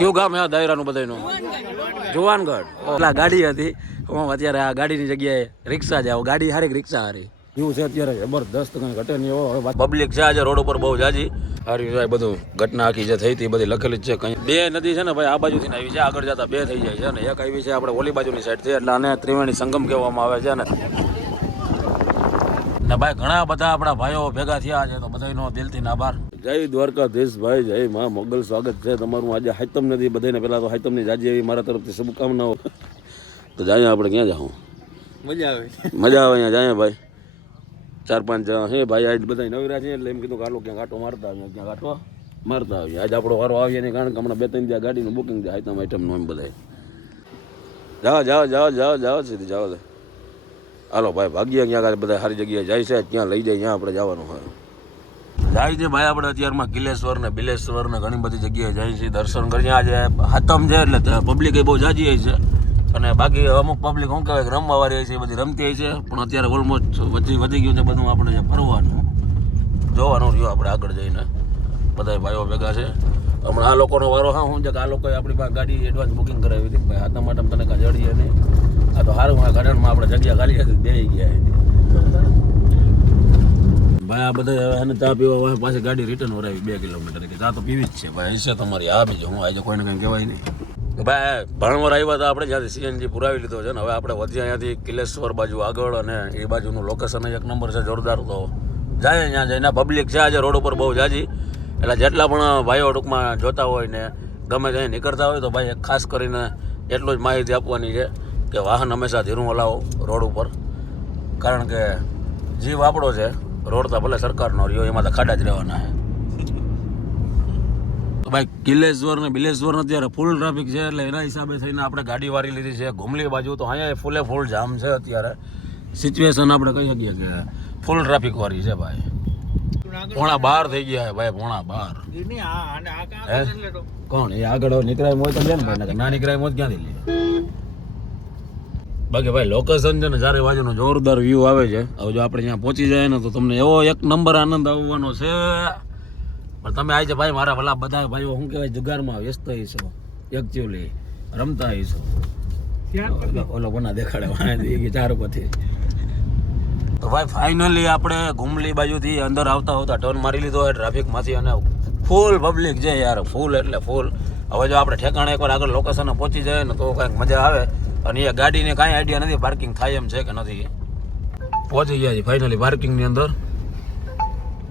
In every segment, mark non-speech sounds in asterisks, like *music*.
કયું ગામ આ દાયરાનું બધાનું જુવાનગઢ. ઓલા ગાડી હતી. હું અત્યારે આ ગાડીની જગ્યાએ રિક્ષા જાવ ગાડી હારી રિક્ષા હારી? એવું છે અત્યારે. જબરદસ્ત કઈ ઘટે નહીં એવો. પબ્લિક છે આજે રોડ ઉપર બહુ જાજી. હારી જાય બધું. ઘટના આખી જે થઈ હતી બધી લખેલી જ છે કઈ. બે નદી છે ને ભાઈ આ બાજુથી આવી છે. આગળ જતા બે થઈ જાય છે ને. એક આવી છે આપણે ઓલી બાજુની સાઈડ છે એટલે આને ત્રિવેણી સંગમ કહેવામાં આવે છે ને. ને ભાઈ ઘણા બધા આપણા ભાઈઓ ભેગા થયા છે તો બધાનો દિલથી આભાર. જય દ્વારકાધીશ ભાઈ જય મા મોગલ સ્વાગત છે તમારું. આજે હાઈતમ નથી બધાને પહેલાં તો હાઈતમની જાજી એવી મારા તરફથી શુભકામનાઓ. તો જાય આપણે ક્યાં જાઉં? મજા આવે. મજા આવે અહીંયા જાય ભાઈ. ચાર પાંચ જણા હે ભાઈ આજ બધા નવરા છે એટલે એમ કીધું કે ક્યાં ગાંટો મારતા આવીએ ક્યાં ગાંટો મારતા આવીએ. આજ આપણો વારો આવીએ નહીં કારણ કે હમણાં બે ત્રણ જ્યાં ગાડીનું બુકિંગ છે આઈટમ આઈટમનું એમ બધા જાઓ જાઓ જાઓ જાઓ જાઓ સીધી જાઓ હાલો ભાઈ ભાગ્ય ક્યાં બધા સારી જગ્યાએ જાય છે ક્યાં લઈ જાય ત્યાં આપણે જવાનું હોય. જાય છે ભાઈ આપણે અત્યારમાં કિલેશ્વર ને બિલેશ્વર ને ઘણી બધી જગ્યાએ જાય છે. દર્શન કરીએ આજે હાતમ છે એટલે પબ્લિક એ બહુ જાજી હોય છે. અને બાકી અમુક પબ્લિક શું કહેવાય કે રમવા વાળી છે બધી રમતી હોય છે. પણ અત્યારે ઓલમોસ્ટ વધી વધી ગયું છે બધું આપણે ફરવાનું. જોવાનું રહ્યું આપણે આગળ જઈને. બધા ભાઈઓ ભેગા છે. હમણાં આ લોકોનો વારો હા, હું છે કે આ લોકોએ આપણી પાસે ગાડી એડવાન્સ બુકિંગ કરાવી હતી. ભાઈ હાથા માટે તને કાંઈ જડીએ નહીં. આ તો સારું આ ગાર્ડનમાં આપણે જગ્યા ખાલી હતી બે ગયા ભાઈ, આ બધા એને ચા પીવા પાછી ગાડી રિટર્ન વરાવી બે કિલોમીટર. કે ચા તો પીવી જ છે ભાઈ, હશે તમારી, આ બીજું હું આજે કોઈને કંઈ કહેવાય નહીં. ભાઈ, ભણવર આવ્યા હતા આપણે જ્યાંથી સીએનજી પુરાવી લીધો છે ને, હવે આપણે વધ્યા અહીંયાથી કિલેશ્વર બાજુ આગળ અને એ બાજુનું લોકેશન એક નંબર છે જોરદાર તો. જાય ત્યાં જઈને પબ્લિક છે આજે, રોડ ઉપર બહુ જાજી. એટલે જેટલા પણ ભાઈઓ ટૂંકમાં જોતા હોય ને, ગમે ત્યાં નીકળતા હોય તો ભાઈ ખાસ કરીને એટલું જ માહિતી આપવાની છે કે વાહન હંમેશા ધીરું હલાવો રોડ ઉપર. કારણ કે જીવ આપણો છે. રોડ તો ભલે સરકારનો રહ્યો એમાં તો ખાડા જ રહેવાના છે. *laughs* ભાઈ કિલેશ્વર ને બિલેશ્વર ને અત્યારે ફૂલ ટ્રાફિક છે એટલે એના હિસાબે થઈને આપણે ગાડી વાળી લીધી છે. ઘુમલી બાજુ તો અહીંયા ફૂલે ફૂલ જામ છે અત્યારે. સિચ્યુએશન આપણે કહી શકીએ કે ફૂલ ટ્રાફિક વાળી છે ભાઈ. પોણા બાર થઈ ગયા છે ભાઈ પોણા બાર. કોણ? એ આગળ નીકળાય મોજ તો લે ને ભાઈ ના નીકળાય મોજ ક્યાંથી લે? બાકી ભાઈ લોકેશન છે ને ચારે બાજુનો જોરદાર વ્યૂ આવે છે હવે જો આપણે ત્યાં પહોંચી જાય ને તો તમને એવો એક નંબર આનંદ આવવાનો છે. પણ તમે આજે ભાઈ મારા ભલા બધા ભાઈઓ શું કહેવાય જુગારમાં વ્યસ્ત હશો એકચ્યુઅલી રમતા હશો ઓલો- ઓલો કોના દેખાડે ચાર પછી તો ભાઈ ફાઇનલી આપણે ઘુમલી બાજુથી અંદર આવતા આવતા ટર્ન મારી લીધો હોય ટ્રાફિકમાંથી અને ફૂલ પબ્લિક છે યાર ફૂલ એટલે ફૂલ હવે જો આપણે ઠેકાણે એકવાર આગળ લોકેશને પહોંચી જાય ને તો કાંઈક મજા આવે. અને એ ગાડીને કાંઈ આઈડિયા નથી પાર્કિંગ થાય એમ છે કે નથી. પહોંચી ગયા છે ફાઇનલી પાર્કિંગની અંદર.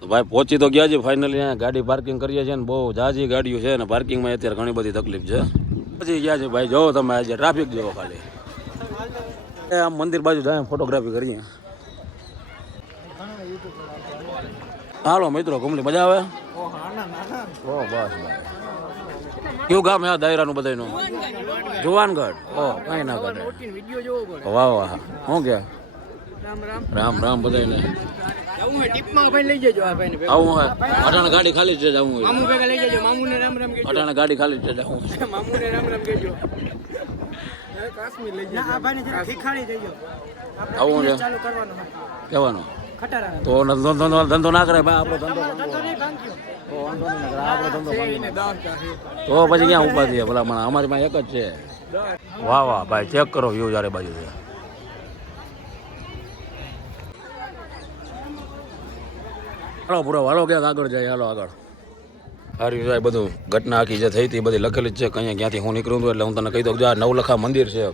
તો ભાઈ પહોંચી તો ગયા છે ફાઇનલી ગાડી પાર્કિંગ કરીએ છીએ ને બહુ જાજી ગાડીઓ છે ને પાર્કિંગમાં અત્યારે ઘણી બધી તકલીફ છે. પહોંચી ગયા છે ભાઈ જોવો તમે આજે ટ્રાફિક જોવો ખાલી. આમ મંદિર બાજુ જાય ફોટોગ્રાફી કરીએ. હાલો મિત્રો, ઘૂમલી, મજા આવે? ઓ બસ. કયું ગામ હે દાયરાનું બધાયનું? જુવાનગઢ. ઓ, કઈ ના કરે વાહ વાહ શું કે? રામ રામ બધાને આવું હે. ગાડી ખાલી છે જવું હોય. ગાડી ખાલી છે જવું આવું છે. કહેવાનું. તો ધંધો ના કરે ભાઈ, આપણો ધંધો. તો વાંધો નહીં નકર આપણો ધંધો ભાંગી તો પછી ક્યાં ઊભા થઈએ ભલા મને અમારી એક જ છે. વાહ વાહ ભાઈ ચેક કરો વ્યૂ જ્યારે બાજુ છે. હાલો પૂરો હાલો ક્યાંક આગળ જાય હાલો આગળ. હાર્યું જાય બધું ઘટના આખી જે થઈ હતી બધી લખેલી જ છે કંઈ ક્યાંથી હું નીકળું એટલે હું તને કહી દઉં જો આ નવલખા મંદિર છે.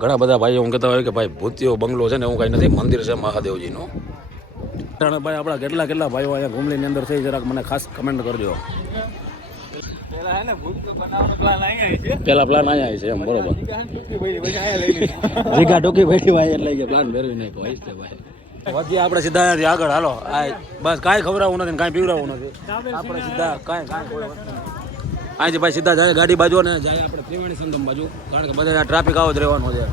ઘણા બધા ભાઈઓ હું કહેતા હોય કે ભાઈ ભૂતિયો બંગલો છે ને એવું કાંઈ નથી મંદિર છે મહાદેવજીનું. ત્યારે ભાઈ આપણા કેટલા કેટલા ભાઈઓ અહીંયા ઘુમલીની અંદર થઈ જરાક મને ખાસ કમેન્ટ કરજો. પેલા પ્લાન અહીંયા છે. એમ બરોબર. જીગા ટોકી બેઠી ભાઈ એટલે કે પ્લાન ફેરવી નાખ્યો હોય છે ભાઈ. વધી આપણે સીધા અહીંયાથી આગળ હાલો. આ બસ કાંઈ ખવડાવવું નથી કાંઈ પીવડાવવું નથી. આપણે સીધા કાંઈ કાંઈ આજે ભાઈ સીધા જાય ગાડી બાજુ ને જાય આપણે ત્રિવેણી સંગમ બાજુ. કારણ કે બધા ટ્રાફિક આવો જ રહેવાનો છે.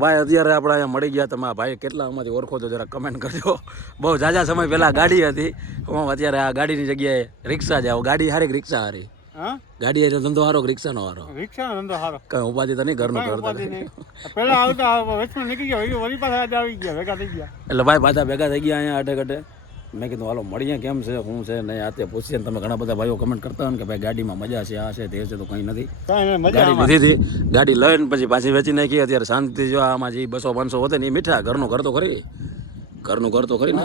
ભાઈ અત્યારે આપણે અહીંયા મળી ગયા તમે ભાઈ. કેટલા આમાંથી ઓળખો તો જરા કમેન્ટ કરજો. બહુ ઝાઝા સમય પહેલાં ગાડી હતી. હું અત્યારે આ ગાડીની જગ્યાએ રિક્ષા જાવ ગાડી હારી રિક્ષા હારી? ગાડી એટલે ધંધો હારો રિક્ષાનો હારો? રિક્ષા ધંધો હારો. કઈ ઉપાધિ તો નહીં ઘરનું કરતા પહેલા આવતા વચમાં નીકળી ગયા વળી પાછા આવી ગયા ભેગા થઈ ગયા. એટલે ભાઈ પાછા ભેગા થઈ ગયા અહીંયા અડે ગડે મેં કીધું હાલો મળીએ કેમ છે શું છે? ને આ તે પૂછીએ તમે ઘણા બધા ભાઈઓ કમેન્ટ કરતા હોય કે ભાઈ ગાડીમાં મજા છે આ છે તે છે તો કંઈ નથી. ગાડી લીધી હતી ગાડી લઈને પછી પાછી વેચી નાખી. અત્યારે શાંતિ જો આમાં જે બસો પાંચસો વધે ને એ મીઠા ઘરનું ઘર તો ખરી. ઘરનું ઘર તો ખરી ને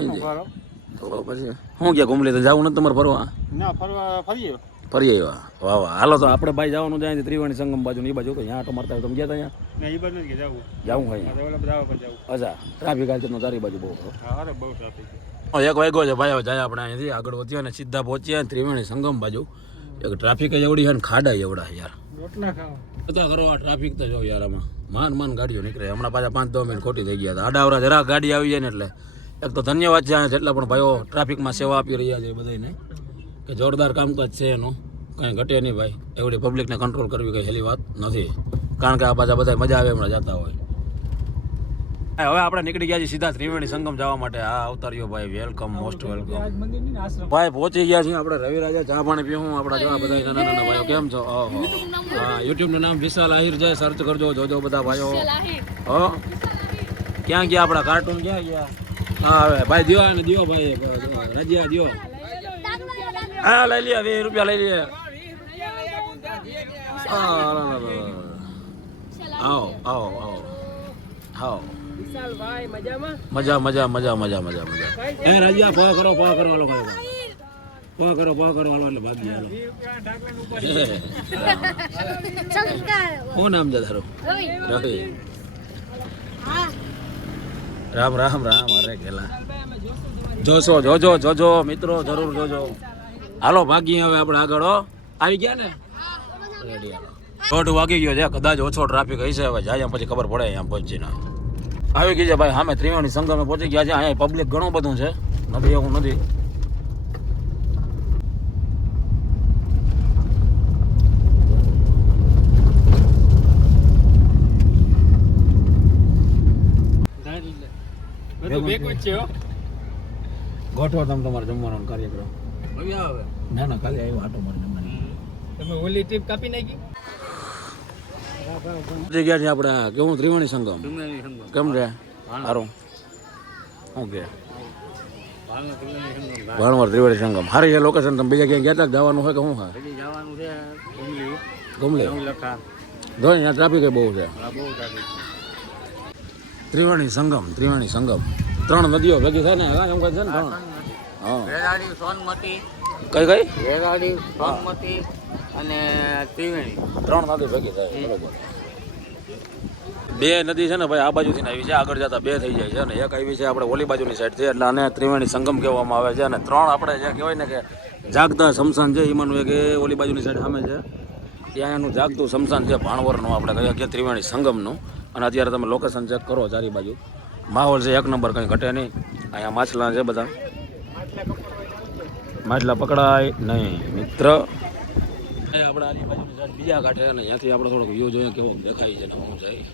તો પછી શું ક્યાં ઘૂમલી તો જવું નથી તમારે ફરવા? ના ફરવા ફરીએ. ફરી આવ્યા વાહ વાહ. હાલો તો આપણે ભાઈ જવાનું જાય ત્રિવેણી સંગમ બાજુ એ બાજુ. તો ત્યાં આટો મારતા તમે ગયા હતા ને એ બાજુ જવું. ત્યાં અચ્છા ટ્રાફિક આજે નો તારી બાજુ બહુ હા બહુ ટ્રાફિક એક વાગ્યો છે ભાઈ જાય આપણે અહીંયાથી આગળ વધ્યા અને સીધા પહોંચ્યા ત્રિવેણી સંગમ બાજુ. એક ટ્રાફિક જ એવડી છે ને ખાડા એવડા યાર. બધા કરો આ ટ્રાફિક તો જો યાર આમાં. માન માન ગાડીઓ નીકળે. હમણાં પાછા પાંચ દસ મિનિટ ખોટી થઈ ગયા હતા. આડાવરા જરા ગાડી આવી જાય ને એટલે. એક તો ધન્યવાદ છે જેટલા પણ ભાઈઓ ટ્રાફિકમાં સેવા આપી રહ્યા છે બધાને કે જોરદાર કામકાજ છે એનું. કંઈ ઘટે નહીં ભાઈ. એવડી પબ્લિકને કંટ્રોલ કરવી કંઈ હેલી વાત નથી. કારણ કે આ પાછા બધા મજા આવે હમણાં જતા હોય. હવે આપણે નીકળી ગયા છીએ સીધા ત્રિવેણી સંગમ જવા માટે. હા અવતારીઓ ભાઈ વેલકમ મોસ્ટ વેલકમ ભાઈ પહોંચી ગયા છીએ આપણે રવિ રાજા ચા પાણી પીવું આપણા જવા બધા નાના નાના ભાઈઓ. કેમ છો? હા યુટ્યુબનું નામ વિશાલ આહિર છે. સર્ચ કરજો જોજો બધા ભાઈઓ. હો? ક્યાં ગયા આપણા? કાર્ટૂન ક્યાં ગયા? હા હવે ભાઈ દિયો અને દિયો ભાઈ રજિયા દિયો. હા લઈ લે વીસ રૂપિયા લઈ લે. હા, લા, લા, લા. આવો. આવો. આવો મજામાં? મજા મજા મજા મજા મજા મજા. એ રજિયા ફો કરો ફો કરો હાલો ભાઈ ફો કરો ફો કરો હાલો એટલે ભાગી હાલો. શું નામ છે તારું? રવિ રામ રામ રામ અરે ખેલા જોશો જોજો જોજો મિત્રો જરૂર જોજો. હાલો ભાગી હવે આપણે આગળ આવી ગયા ને? રેડી હાલો. દોઢ વાગી ગયો છે કદાચ ઓછો ટ્રાફિક હશે હવે જાય એમ પછી ખબર પડે અહીંયા પહોંચીને. આવી ગઈ છે ભાઈ સામે ત્રિવેણી સંગમે પહોંચી ગયા છે. અહીંયા પબ્લિક ઘણું બધું છે. નથી એવું નથી. ગોઠવો તમે તમારે જમવાનો કાર્યક્રમ. હવે ના ના કાલે આવ્યો આટો મારે જમવાની. તમે ઓલી ટીપ કાપી નાખી? પહોંચી ગયા છે આપણે કેવું ત્રિવેણી સંગમ. કેમ છે? સારું શું કે? ભાણવર ત્રિવેણી સંગમ સારી છે લોકેશન તમે બીજા ક્યાંય ગયા હતા જવાનું હોય કે શું હા ગમલે જો અહીંયા ટ્રાફિક બહુ છે. ત્રિવેણી સંગમ ત્રિવેણી સંગમ. ત્રણ નદીઓ ભેગી થાય ને? એમ કહે છે ને ત્રણ? હા સોનમતી. કઈ કઈ? સોનમતી અને ત્રિવેણી. ત્રણ નદી ભેગી થાય બરોબર. બે નદી છે ને ભાઈ, આ બાજુથી આવી છે, આગળ જતા બે થઈ જાય છે ને. એક આવી છે આપણે ઓલી બાજુની સાઈડ છે એટલે આને ત્રિવેણી સંગમ કહેવામાં આવે છે. અને ત્રણ આપણે જે કહેવાય ને કે જાગતા શમશાન છે એમાંનું એક ઓલી બાજુની સાઈડ સામે છે. ત્યાં એનું જાગતું શમશાન છે, ભાણવરનું આપણે કહીએ કે ત્રિવેણી સંગમનું. અને અત્યારે તમે લોકેશન ચેક કરો ચારી બાજુ. માહોલ છે, એક નંબર કંઈ ઘટે નહીં. અહીંયા માછલા છે બધા. માછલા પકડાય નહીં, મિત્ર. આપણે આલી બાજુની સાઈડ બીજા કાંઠે અને ત્યાંથી આપણે થોડોક વ્યૂ જોઈએ, કેવો દેખાય છે ને હું એ.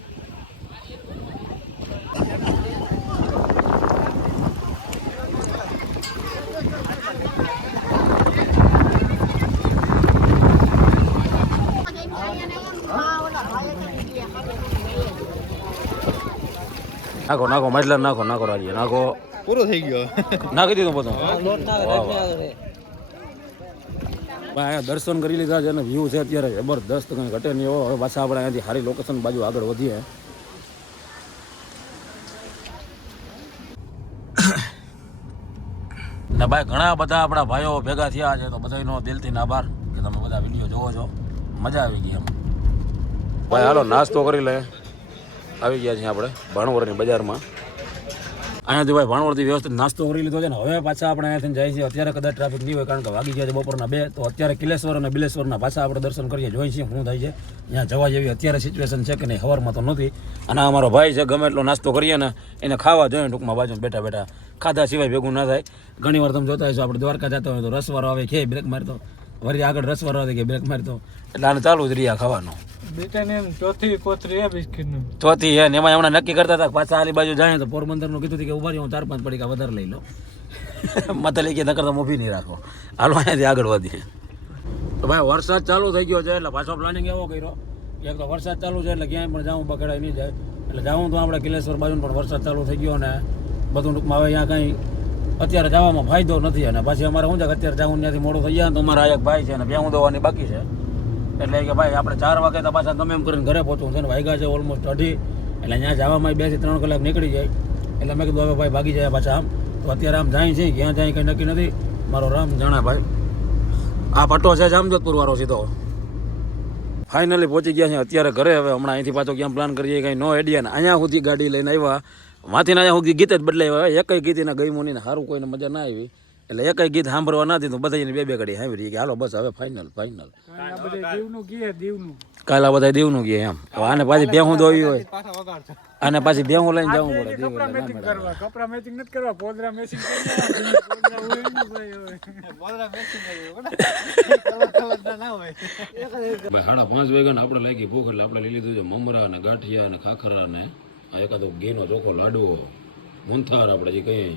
નાખો નાખો માટલા નાખો નાખો રાજી નાખો. પૂરો થઈ ગયો. નાખી દીધો બધું. અહીંયા દર્શન કરી લીધા છે અને વ્યૂ છે અત્યારે. જબરદસ્ત કંઈ ઘટે નહીં હવે પાછા આપણે અહીંયાથી સારી લોકેશન બાજુ આગળ વધીએ. ને ભાઈ ઘણા બધા આપણા ભાઈઓ ભેગા થયા છે તો બધાનો દિલથી આભાર કે તમે બધા વીડિયો જોવો છો. મજા આવી ગઈ એમ. ભાઈ હાલો નાસ્તો કરી લે. આવી ગયા છીએ આપણે ભાણવરની બજારમાં. અહીંયાથી ભાઈ ભાણવરથી વ્યવસ્થિત નાસ્તો કરી લીધો છે ને હવે પાછા આપણે અહીંયાથી જાય છે અત્યારે કદાચ ટ્રાફિક નહીં હોય કારણ કે વાગી ગયા છે બપોરના બે તો અત્યારે કિલેશ્વર અને બિલેશ્વરના પાછા આપણે દર્શન કરીએ જોઈએ છીએ શું થાય છે. ત્યાં જવા જેવી અત્યારે સિચ્યુએશન છે કે નહીં હવારમાં તો નથી. અને અમારો ભાઈ છે ગમે એટલો નાસ્તો કરીએ ને એને ખાવા જોઈએ ટૂંકમાં બાજુ બેઠા બેઠા ખાધા સિવાય ભેગું ના થાય. ઘણી વાર તમે જોતા હશો આપણે દ્વારકા જતા હોય તો રસવારો આવે કે બ્રેક મારતો. વળી આગળ રસવારો આવે કે બ્રેક મારતો. એટલે આને ચાલુ જ રહ્યા ખાવાનું. એમ ચોથી કોથરી એ ચોથી હે ને એમાં હમણાં નક્કી કરતા હતા પાછા આલી બાજુ જાય તો પોરબંદરનું કીધું કે ઊભા હું ચાર પાંચ પડીકા વધારે લઈ લો મત લઈ ગયા નકર તો મોભી નહીં રાખો. હાલો અહીંયાથી આગળ વધીએ. તો ભાઈ વરસાદ ચાલુ થઈ ગયો છે એટલે પાછો પ્લાનિંગ એવો કર્યો. એક તો વરસાદ ચાલુ છે એટલે ક્યાંય પણ જાઉં બગડાય નહીં જાય. એટલે જાઉં તો આપણે કિલેશ્વર બાજુ પણ વરસાદ ચાલુ થઈ ગયો અને બધું ટૂંકમાં હવે અહીંયા કાંઈ અત્યારે જવામાં ફાયદો નથી અને પાછી અમારે શું છે અત્યારે જવું ત્યાંથી મોડું થઈ જાય તો અમારા એક ભાઈ છે અને ભેહું દોવાની બાકી છે. એટલે કે ભાઈ આપણે ચાર વાગે તો પાછા ગમે એમ કરીને ઘરે પહોંચવું છે ને વાગ્યા છે ઓલમોસ્ટ અઢી. એટલે ત્યાં જવામાં બેથી ત્રણ કલાક નીકળી જાય. એટલે મેં કીધું, હવે ભાઈ ભાગી જાય પાછા આમ. તો અત્યારે આમ જાય છે, ક્યાં જાય કંઈ નક્કી નથી. મારો રામ જાણે ભાઈ. આ પટ્ટો છે જામજોધપુર વાળો સીધો. ફાઇનલી પહોંચી ગયા છે. અત્યારે ઘરે હવે હમણાં અહીંથી પાછો ક્યાં પ્લાન કરીએ કંઈ નો આઈડિયા ને. અહીંયા સુધી ગાડી લઈને આવ્યા. માથી અહીંયા સુધી ગીત જ બદલાવ્યા એકય ગીત એના ગઈ મુની સારું કોઈને મજા ના આવી. એટલે એકય ગીત સાંભળવા ના દીધું. બધા બે બે ઘડી સાંભળી કે હાલો, બસ, હવે ફાઇનલ ફાઇનલ કાલે બધા દેવનું ગયા એમ. આને પાછી ભેહું દોવી હોય. અને પાછી ભેહું લઈને જવું પડે. સાડા પાંચ વાગ્યા આપણે લાગી ભૂખ, એટલે આપણે લઈ લીધું છે મમરા ને ગાંઠિયા ને ખાખરા ને આ એકાદો ઘીનો ચોખ્ખો લાડવો મૂંથાર આપણે જે કહીએ.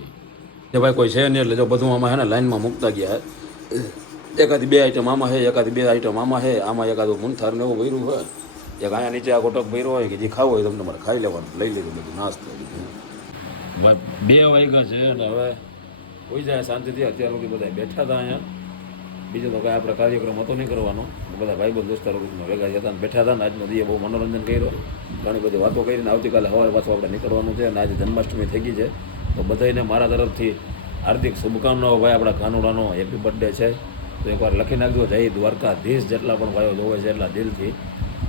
એ ભાઈ કોઈ છે નહીં એટલે જો બધું આમાં હે ને લાઈનમાં મૂકતા ગયા. એકાદી બે આઈટમ આમાં છે એકાદી બે આઈટમ આમાં છે આમાં એકાદું મૂંથાર ને એવું ભર્યું હોય. એક અહીંયા નીચે આ કોટક ભર્યો હોય કે જે ખાવું હોય તમને મારે ખાઈ લેવાનું લઈ લીધું બધું નાસ્તો બે વાગ્યા છે અને હવે હોઈ જાય શાંતિથી અત્યાર સુધી બધા બેઠા હતા અહીંયા. બીજો તો કાંઈ આપણે કાર્યક્રમ હતો નહીં કરવાનો. બધા ભાઈબંધ દોસ્તારો ગ્રુપમાં ભેગા હતા બેઠા હતા ને આજનો દિવસ બહુ મનોરંજન કર્યો. ઘણી બધી વાતો કરીને આવતીકાલે સવારે પાછું આપણે નીકળવાનું છે અને આજે જન્માષ્ટમી થઈ ગઈ છે. તો બધાને મારા તરફથી હાર્દિક શુભકામનાઓ. ભાઈ, આપણા કાનુડાનો હેપી બર્થડે છે. તો એકવાર લખી નાખજો, જય દ્વારકાધીશ જેટલા પણ ભાઈઓ જોવે છે એટલા દિલથી.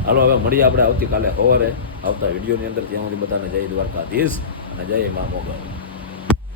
હાલો, હવે મળીએ આપણે આવતીકાલે સવારે આવતા વિડીયોની અંદર. ત્યાં સુધી બધાને જય દ્વારકાધીશ અને જય મા મોગલ.